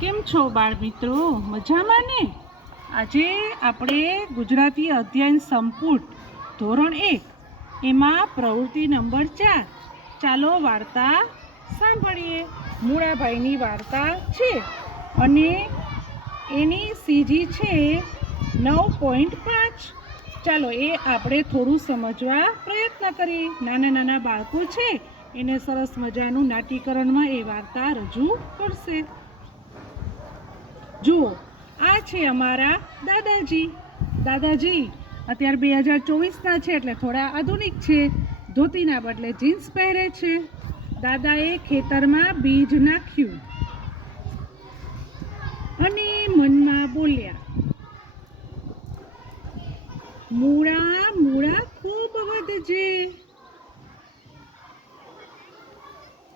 કેમ છો બાળ મિત્રો? મજામાં ને? આજે આપણે ગુજરાતી અધ્યયન સંપુટ ધોરણ 1 એમાં પ્રવૃત્તિ નંબર 4 ચાલો વાર્તા સાંભળીએ. મૂળાભાઈની વાર્તા છે અને એની સીજી છે 9.5. ચાલો એ આપણે થોડું સમજવા પ્રયત્ન કરીએ. નાના નાના બાળકો છે એને સરસ મજાનું નાટ્યકરણમાં એ વાર્તા રજૂ કરશે. જુઓ, આ છે અમારા દાદાજી. દાદાજી અત્યારે 2024ના છે એટલે થોડા આધુનિક છે. ધોતીના બદલે જીન્સ પહેરે છે. દાદાએ ખેતરમાં બીજ નાખ્યું અને મનમાં બોલ્યા, મૂળા મૂળા ખૂબ વધજે,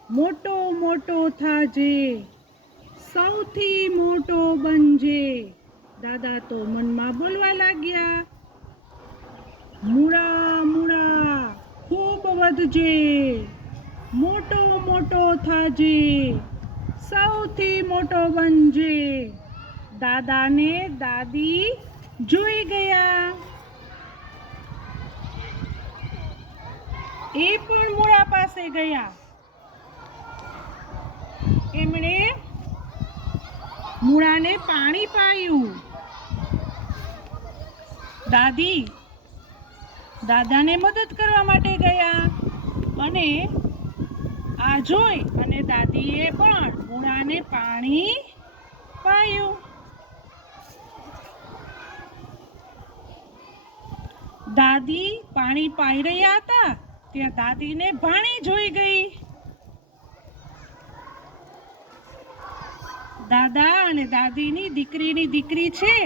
મોટો મોટો થાજે, સૌથી મોટો બનજે. દાદા તો મનમાં બોલવા લાગ્યા, મૂળા મૂળા ખૂબ વધજે, મોટો મોટો થાજે, સૌથી મોટો બનજે. દાદાને દાદી જોઈ ગયા. એ પણ મૂળા પાસે ગયા. એમણે મૂળાને પાણી પાયું. દાદી દાદાને મદદ કરવા માટે ગયા અને આ જોઈ અને દાદીએ પણ મૂળાને પાણી પાયું. દાદી પાણી પાઈ રહ્યા હતા ત્યાં દાદીને ભાણી જોઈ ગઈ. દાદા અને દાદીની દીકરીની દીકરી છે.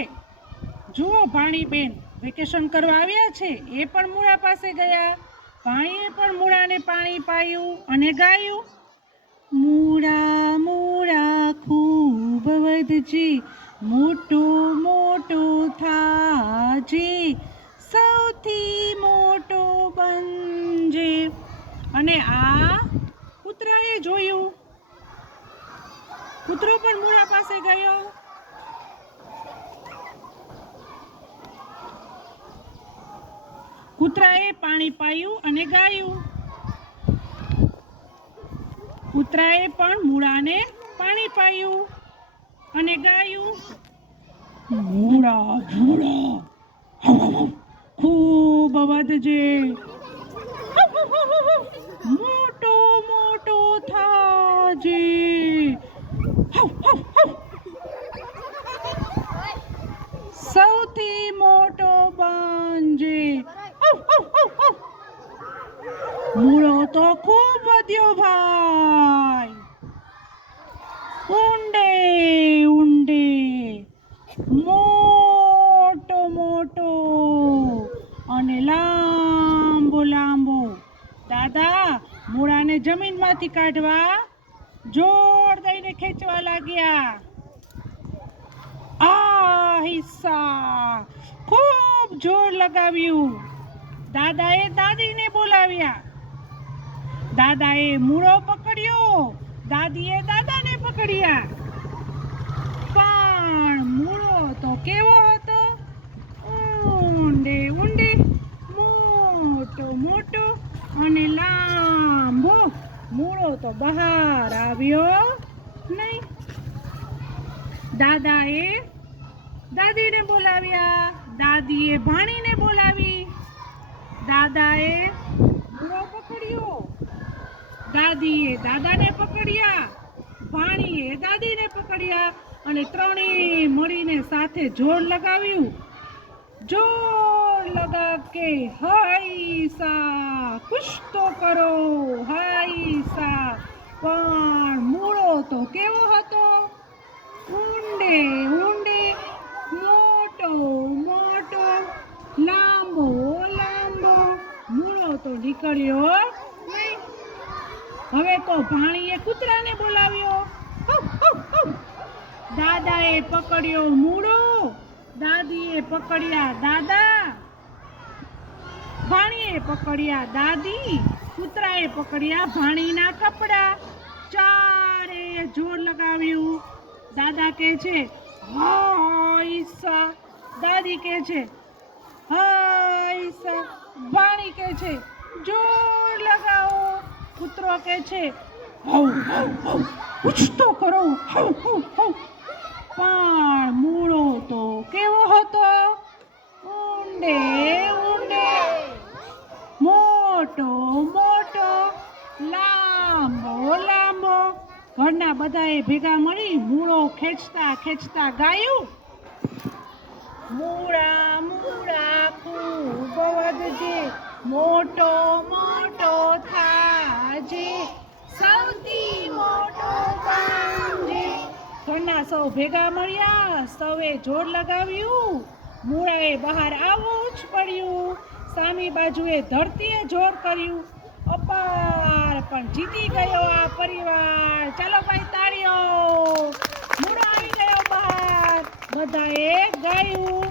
જુઓ, ભાણીબેન વેકેશન કરવા આવ્યા છે. એ પણ મૂળા પાસે ગયા. ભાણીએ પણ મૂળાને પાણી પાયું અને ગાયું, મૂળા મૂળા ખૂબ વધજે, મોટો મોટો થાજે, સૌથી મોટો બનજે. અને આ કૂતરાએ જોયું. કૂતરો પણ મૂળા પાસે ગયો. કૂતરાએ પાણી પાયું અને ગાયું. કૂતરાએ પણ મૂળાને પાણી પાયું અને ગાયું, મૂળા મૂળા ખૂબ વધજે, મોટો મોટો થાજે, સૌથી મોટો બનજે. મૂળો તો ખૂબ વધ્યો ભાઈ. ઊંડે ઊંડે, મોટો મોટો અને લાંબો લાંબો. દાદા મૂળાને જમીનમાંથી કાઢવા જોર દઈને ખેંચવા લાગ્યા. આહિસ્સા ખૂબ જોર લગાવ્યું. દાદાએ દાદીને બોલાવ્યા. દાદાએ મૂળો પકડ્યો. દાદીએ દાદાને પકડ્યા. પણ મૂળો તો કેવો હતો? ઊંડે ઊંડે, મોટો મોટો અને લાંબો. મૂળો તો બહાર આવ્યો નહીં. દાદાએ દાદીને બોલાવ્યા. દાદીએ ભાણીને બોલાવી. દાદાએ મૂળો પકડ્યો. દાદીએ દાદાને પકડ્યા. ભાણીએ દાદીને પકડ્યા અને ત્રણેય મળીને સાથે જોર લગાવ્યું. જોર લગા કે હાઈસા, કુછ તો કરો હાઈસા. પણ મૂળો તો કેવો હતો? ઊંડે ઊંડે, મોટો મોટો, લાંબો લાંબો. મૂળો તો નીકળ્યો નહીં. હવે તો ભાણીએ કૂતરાને બોલાવ્યો. દાદાએ પકડ્યો મૂળો. દાદીએ પકડ્યા દાદા. ભાણીએ પકડ્યા દાદી. કૂતરાએ પકડ્યા ભાણીના કપડા. ચારે જોર લગાવ્યું દાદા કહે છે હાઈસા, દાદી કહે છે હાઈસા, વાણી કહે છે જોર લગાવો, કૂતરો કહે છે હવ હવ હવ, કુછ તો કરો હવ હવ હવ. પણ મૂળો તો કેવો હતો? ઊંડે ઊંડે, મોટો મોટો, લાંબો લાંબો. ઘરના બધાએ ભેગા મળી મૂળો ખેંચતા ખેંચતા ગાયું, મૂળા મૂળા ખૂબ વધજે, મોટો મોટો થાજે, સૌથી મોટો બનજે. ઘરના સૌ ભેગા મળ્યા, સૌએ જોર લગાવ્યું, મૂળાએ બહાર આવવું જ પડ્યું. સામી બાજુએ ધરતીએ જોર કર્યું, અપાર, પણ જીતી ગયો આ પરિવાર. ચાલો ભાઈ તાળીઓ, મૂળો આવી ગયો બહાર. બધાએ ગાયું.